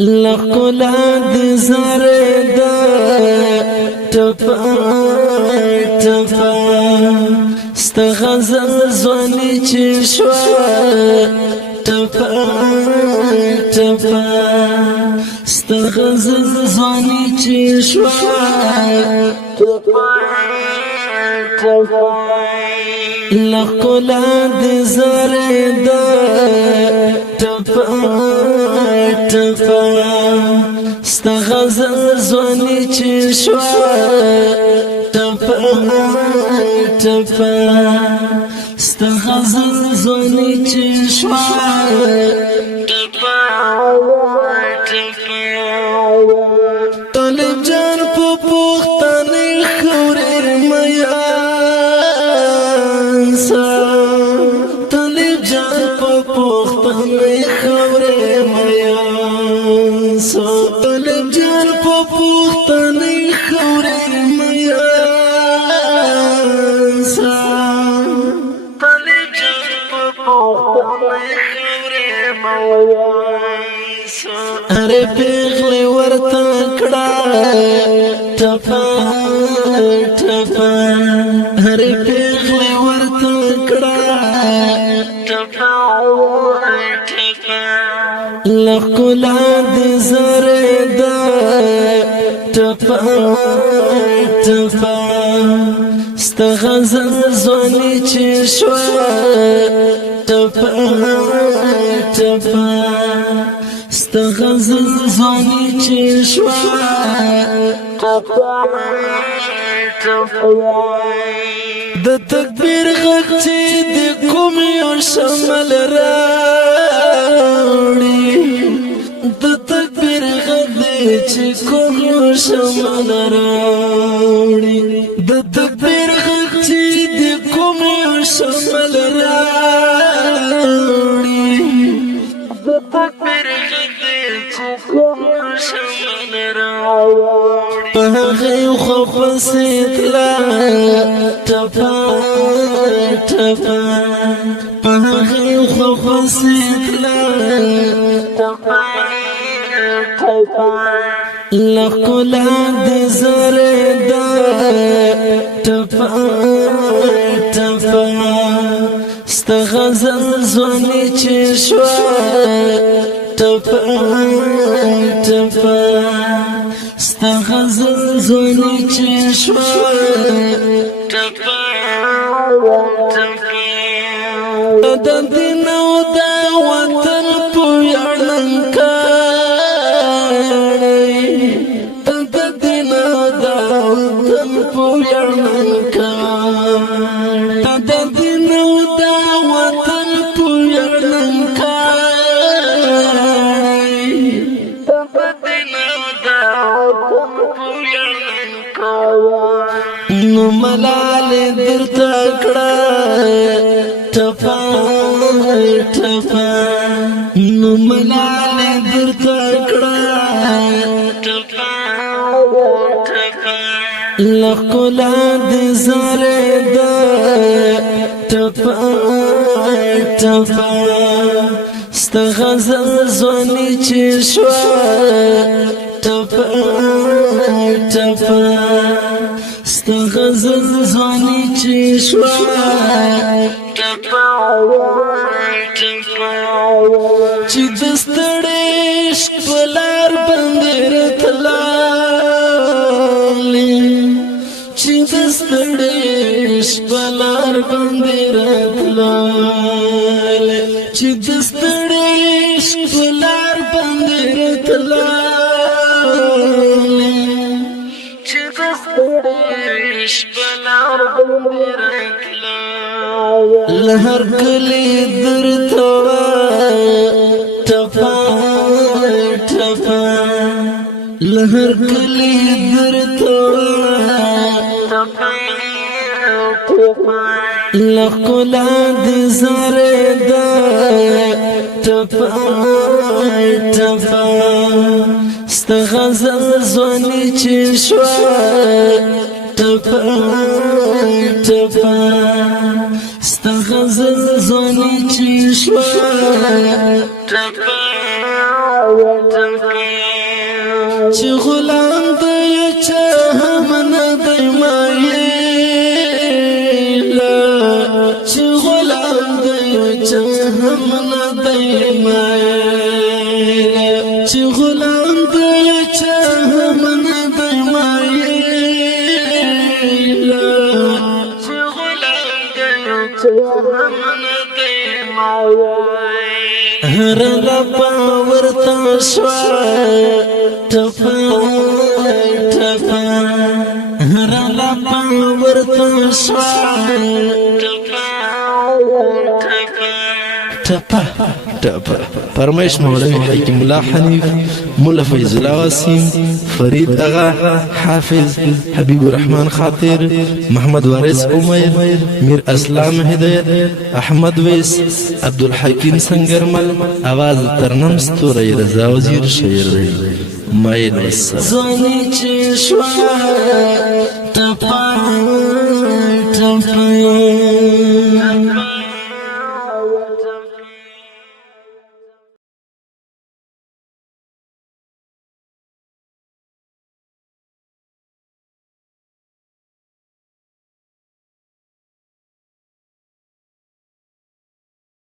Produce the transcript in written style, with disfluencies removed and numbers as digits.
لقلا دی زره دا ټپا ټپا ست غزل زونی چې شوا ټپا ټپا ست غزل زونی چې شوا ټپا ټپا لقلا دی زره دا ټپا ټپا ست غزل زونی چې شوا ټپا ټپا ست غزل زونی چې شوا ټپا ټپا طالب جان په پوښتنه خورې میا طالب جان په پوښتنه خورې میا طالب جان په پوښتنه خورې میا طالب جان په پوښتنه خورې میا اره پیغله ورته کړه ټپا ټپا اره پیغله ورته کړه ټپا ټپا لقلا دی زره دا ټپا ټپا ست غزل زونی چې شوا ټپا ټپا ست غزل زونی چې شوا ټپا ټپا د تکبیر غږ چې د کوم یو شمل راوړي د تکبیر غږ چې کوم یو شمل راوړي د تکبیر غږ چې د کوم یو شمل راوړي د تکبیر غږ چې کوم یو شمل راوړي په هغه خو پسې تلا ټپا ټپا په هغه خو پسې تلا ټپا ټپا لقلا دی زره دا ټپا ټپا ست غزل زونی چې شوا ټپا ټپا ست غزل زونی چې شوا ټپا ټپا د دین او د وطن په اړه نو ملال درته کړه ټپا ټپا نو ملال درته کړه ټپا ټپا لقلا دی زره دا ټپا ټپا ست غزل زونی چې شوا ټپا ټپا ست غزل زونی چې شوا ټپا ټپا چې د ستړي عشق په لار باندې راتللې چې د ستړي عشق په لار باندې راتللې چې د ستړي عشق په لار باندې راتللې لهر کلی درته ټپا ټپا لهر کلی درته ټپا ټپا لقلا دی زره دا ټپا ټپا ست غزل زونی چې شوا ټپا ټپا ست غزل زونی چې شوا ټپا ټپا چې غلام دی چا هم نه دی مایله چې غلام دی چا هم نه دی مایله چې غلام دی چا هم نه دی مایله چې غلام دی چا هم نه دی مایله هر لپا ورته شوه ټپه ټپه هر لپا ورته شوه ټپه ټپه فرمایش مولوی حکیم الله حنیف مولا فیض الله وسیم فرید اغا حافظ حبیب الرحمن خاطر محمد وارث امیر میر اسلام هدایت احمد ویس عبدالحکیم سنگرمل آواز ترنم ستوری رضا وزیر شعر دی ماین والسلام زونی چشوا ټپه